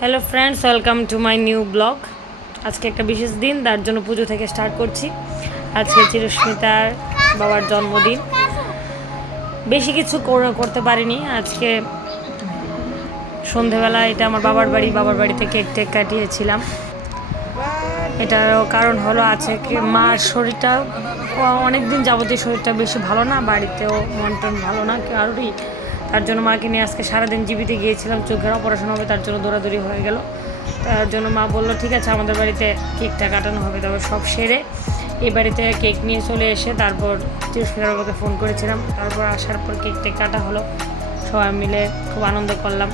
Hello friends, welcome to my new blog. আজকে একটা বিশেষ দিন, তার জন্য পুজো থেকে স্টার্ট করছি। আজকে চিরস্মিতার বাবার জন্মদিন। বেশি কিছু করতে পারিনি আজকে। সন্ধেবেলা এটা আমার বাবার বাড়িতে কেক টেক কাটিয়েছিলাম। এটারও কারণ হলো আছে মার শরীরটা অনেক দিন যাবতীয় শরীরটা বেশি ভালো না, বাড়িতেও মন টন ভালো না কারোরই। তার জন্য মাকে নিয়ে আজকে সারাদিন জীবিতে গিয়েছিলাম, চোখের অপারেশন হবে তার জন্য দৌড়াদৌড়ি হয়ে গেল। তার জন্য মা বললো ঠিক আছে আমাদের বাড়িতে কেকটা কাটানো হবে। তবে সব সেরে এই বাড়িতে কেক নিয়ে চলে এসে তারপর চিরস্মিতার বাবাকে ফোন করেছিলাম। তারপর আসার পর কেকটা কাটা হলো, সবাই মিলে খুব আনন্দ করলাম।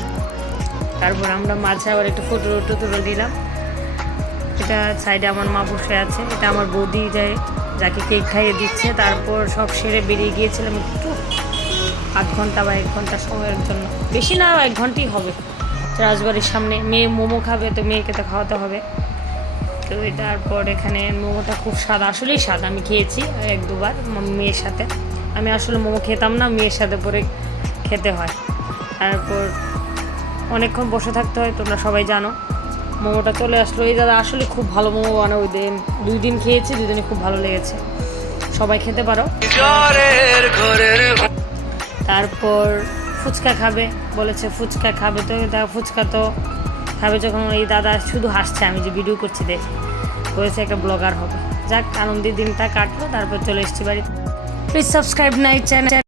তারপর আমরা মাঝে আবার একটু ফটো তুলে দিলাম। এটা সাইডে আমার মা বসে আছে, এটা আমার বৌদি যাকে কেক খাইয়ে দিচ্ছে। তারপর সব সেরে বেরিয়ে গিয়েছিলাম একটু আধ ঘন্টা বা 1 ঘন্টা সময়ের জন্য, বেশি না 1 ঘন্টাই হবে। রাজবাড়ির সামনে মেয়ে মোমো খাবে, তো মেয়েকে তো খাওয়াতে হবে। তো তারপর এখানে মোমোটা খুব স্বাদ, আসলেই স্বাদ। আমি খেয়েছি 1-2 বার মেয়ের সাথে। আমি আসলে মোমো খেতাম না, মেয়ের সাথে পরে খেতে হয়। তারপর অনেকক্ষণ বসে থাকতে হয়, তোমরা সবাই জানো। মোমোটা চলে আসলো। এই দাদা আসলে খুব ভালো মোমো বানায়। ওই দিন 2 দিন খেয়েছি, 2 দিনে খুব ভালো লেগেছে। সবাই খেতে পারো। তারপর ফুচকা খাবে বলেছে, ফুচকা খাবে। তো ফুচকা তো খাবে যখন এই দাদা শুধু হাসছে, আমি যে ভিডিও করছি দেখে বলেছে একটা ব্লগার হবে। যাক, আনন্দের দিনটা কাটলো। তারপর চলে এসেছি বাড়িতে। Please subscribe my channel.